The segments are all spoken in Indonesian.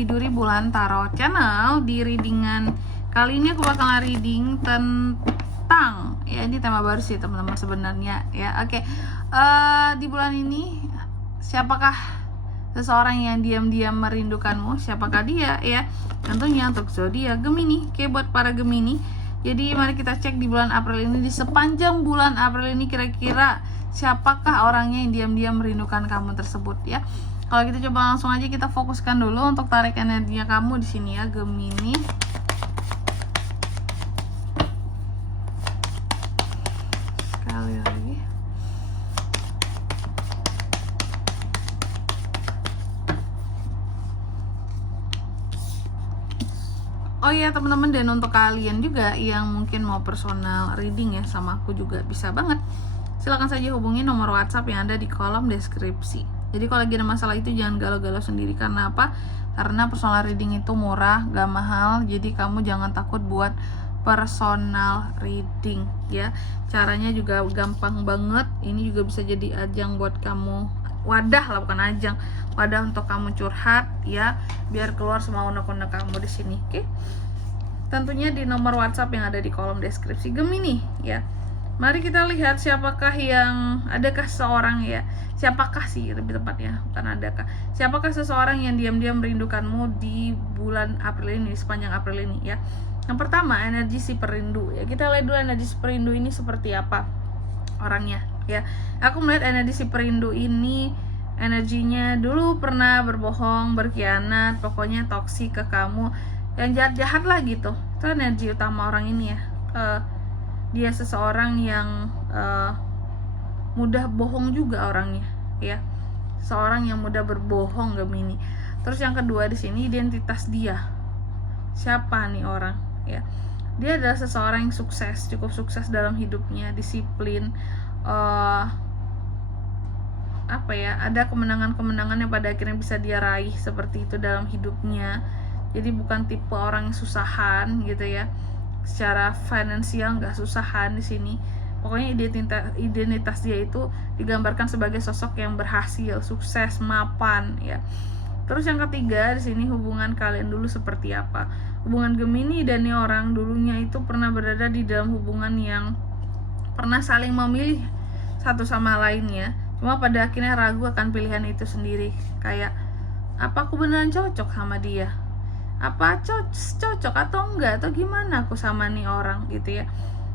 Biduri Bulan Tarot Channel. Di readingan kali ini aku bakalan reading tentang, ya ini tema baru sih teman-teman sebenarnya ya. Oke. Di bulan ini siapakah seseorang yang diam-diam merindukanmu? Siapakah dia ya? Tentunya untuk zodiak Gemini. Oke, buat para Gemini. Jadi mari kita cek di bulan April ini, di sepanjang bulan April ini kira-kira siapakah orangnya yang diam-diam merindukan kamu tersebut ya. Kalau kita coba langsung aja kita fokuskan dulu untuk tarik energinya kamu di sini ya Gemini. Sekali lagi. Oh iya teman-teman, dan untuk kalian juga yang mungkin mau personal reading ya sama aku juga bisa banget. Silahkan saja hubungi nomor WhatsApp yang ada di kolom deskripsi. Jadi kalau lagi ada masalah itu jangan galau-galau sendiri. Karena apa? Karena personal reading itu murah, gak mahal. Jadi kamu jangan takut buat personal reading ya. Caranya juga gampang banget. Ini juga bisa jadi ajang buat kamu, wadah lah, bukan ajang, wadah untuk kamu curhat ya, biar keluar semua unek-unek kamu di sini. Oke. Tentunya di nomor WhatsApp yang ada di kolom deskripsi Gemini ya. Mari kita lihat siapakah yang, adakah seseorang ya, siapakah sih lebih tepatnya, bukan adakah, siapakah seseorang yang diam-diam merindukanmu di bulan April ini, sepanjang April ini ya. Yang pertama, energi si perindu ya. Kita lihat dulu energi si perindu ini seperti apa orangnya ya. Aku melihat energi si perindu ini, energinya dulu pernah berbohong, berkhianat, pokoknya toksik ke kamu, yang jahat-jahat lah gitu. Itu energi utama orang ini ya. Dia seseorang yang mudah bohong juga orangnya ya. Seorang yang mudah berbohong Gemini. Terus yang kedua di sini identitas dia. Siapa nih orang ya? Dia adalah seseorang yang sukses, cukup sukses dalam hidupnya, disiplin, apa ya, ada kemenangan-kemenangan yang pada akhirnya bisa dia raih seperti itu dalam hidupnya. Jadi bukan tipe orang yang susahan gitu ya. Secara finansial nggak susahan di sini. Pokoknya identitas dia itu digambarkan sebagai sosok yang berhasil, sukses, mapan ya. Terus yang ketiga di sini, hubungan kalian dulu seperti apa? Hubungan Gemini dan nih orang dulunya itu pernah berada di dalam hubungan yang pernah saling memilih satu sama lainnya. Cuma pada akhirnya ragu akan pilihan itu sendiri. Kayak, apa aku beneran cocok sama dia? Apa cocok atau enggak, atau gimana aku sama nih orang gitu ya.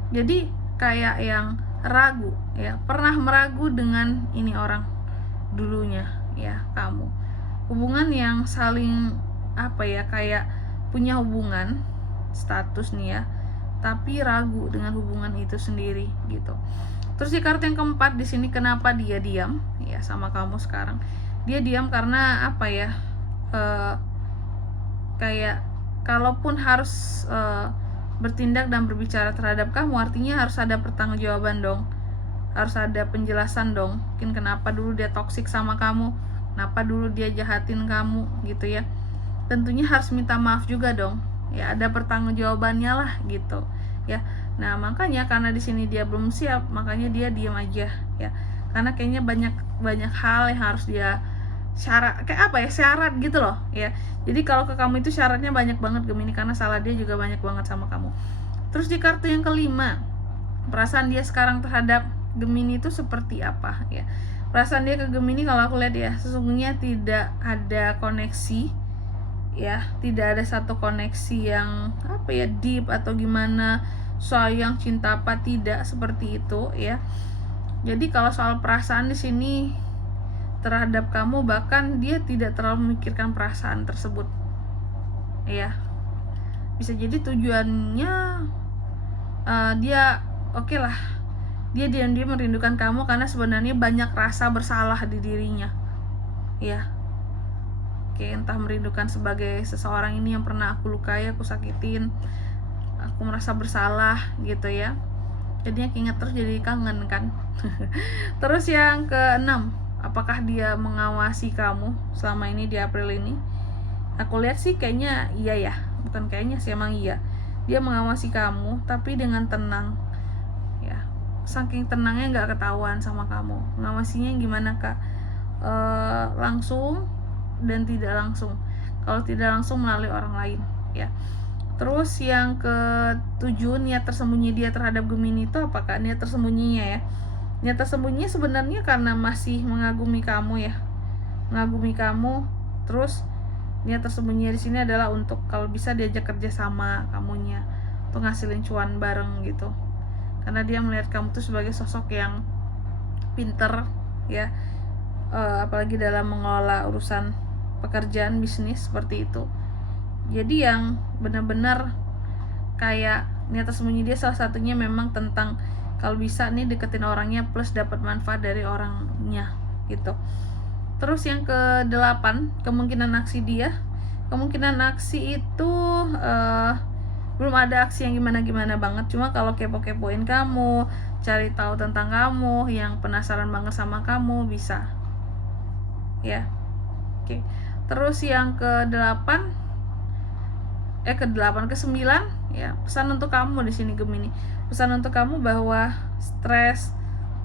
Jadi kayak yang ragu ya, pernah meragu dengan ini orang dulunya ya kamu. Hubungan yang saling apa ya, kayak punya hubungan status nih ya, tapi ragu dengan hubungan itu sendiri gitu. Terus di kartu yang keempat di sini, kenapa dia diam ya sama kamu sekarang? Dia diam karena apa ya? Kayak kalaupun harus bertindak dan berbicara terhadap kamu, artinya harus ada pertanggungjawaban dong, harus ada penjelasan dong. Mungkin kenapa dulu dia toksik sama kamu, kenapa dulu dia jahatin kamu gitu ya. Tentunya harus minta maaf juga dong ya, ada pertanggungjawabannya lah gitu ya. Nah makanya karena di sini dia belum siap, makanya dia diam aja ya. Karena kayaknya banyak hal yang harus dia syarat, kayak apa ya, syarat gitu loh ya. Jadi kalau ke kamu itu syaratnya banyak banget Gemini, karena salah dia juga banyak banget sama kamu. Terus di kartu yang kelima, perasaan dia sekarang terhadap Gemini itu seperti apa ya. Perasaan dia ke Gemini kalau aku lihat ya, sesungguhnya tidak ada koneksi ya, tidak ada satu koneksi yang apa ya, deep atau gimana, sayang, cinta apa, tidak seperti itu ya. Jadi kalau soal perasaan di sini terhadap kamu, bahkan dia tidak terlalu memikirkan perasaan tersebut ya. Bisa jadi tujuannya dia oke lah, dia diam-diam merindukan kamu karena sebenarnya banyak rasa bersalah di dirinya ya. Oke, entah merindukan sebagai seseorang ini yang pernah aku lukai, aku sakitin, aku merasa bersalah gitu ya. Jadinya keinget terus, jadi kangen kan. Terus yang keenam, apakah dia mengawasi kamu selama ini di April ini? Aku lihat sih kayaknya iya ya, bukan kayaknya sih, emang iya. Dia mengawasi kamu tapi dengan tenang ya. Saking tenangnya nggak ketahuan sama kamu. Mengawasinya gimana kak? Langsung dan tidak langsung. kalau tidak langsung melalui orang lain ya. Terus yang ke-7, niat tersembunyi dia terhadap Gemini itu apakah niat tersembunyinya ya? Niat tersembunyinya sebenarnya karena masih mengagumi kamu ya. Mengagumi kamu. Terus niat tersembunyinya di sini adalah untuk kalau bisa diajak kerja sama kamunya, untuk ngasilin cuan bareng gitu. Karena dia melihat kamu tuh sebagai sosok yang pinter ya. Apalagi dalam mengelola urusan pekerjaan, bisnis seperti itu. Jadi yang benar-benar kayak niat tersembunyi dia salah satunya memang tentang kalau bisa nih deketin orangnya plus dapat manfaat dari orangnya gitu. Terus yang ke-8, kemungkinan aksi dia. Kemungkinan aksi itu belum ada aksi yang gimana-gimana banget, cuma kalau kepo-kepoin kamu, cari tahu tentang kamu, yang penasaran banget sama kamu bisa ya. Oke. Terus yang ke-9 ya, pesan untuk kamu di sini Gemini. Pesan untuk kamu bahwa stres,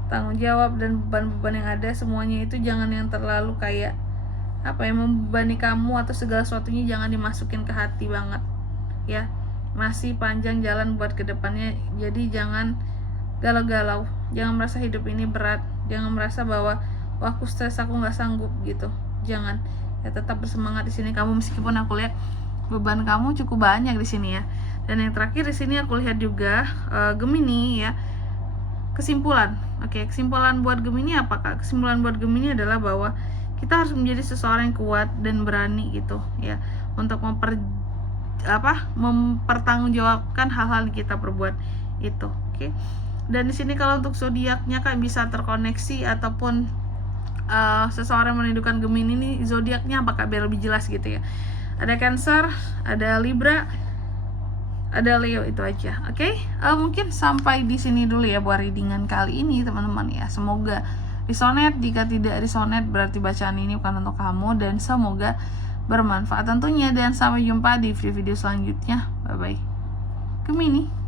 tanggung jawab dan beban-beban yang ada semuanya itu jangan yang terlalu kayak membebani kamu atau segala sesuatunya jangan dimasukin ke hati banget ya. Masih panjang jalan buat kedepannya, jadi jangan galau-galau, jangan merasa hidup ini berat, jangan merasa bahwa wah aku stres, aku nggak sanggup gitu, jangan ya. Tetap bersemangat di sini kamu, meskipun aku lihat beban kamu cukup banyak di sini ya. Dan yang terakhir di sini aku lihat juga Gemini ya, kesimpulan. Oke, kesimpulan buat Gemini apakah? Kesimpulan buat Gemini adalah bahwa kita harus menjadi seseorang yang kuat dan berani gitu ya, untuk mempertanggungjawabkan hal-hal yang kita perbuat itu. Oke. Dan di sini kalau untuk zodiaknya Kak bisa terkoneksi ataupun seseorang menunjukkan Gemini ini zodiaknya apakah biar lebih jelas gitu ya. Ada Cancer, ada Libra, ada Leo, itu aja. Oke. Mungkin sampai di sini dulu ya buat readingan kali ini teman-teman ya. Semoga resonate. Jika tidak resonate berarti bacaan ini bukan untuk kamu, dan semoga bermanfaat tentunya. Dan sampai jumpa di video-video selanjutnya. Bye bye Gemini.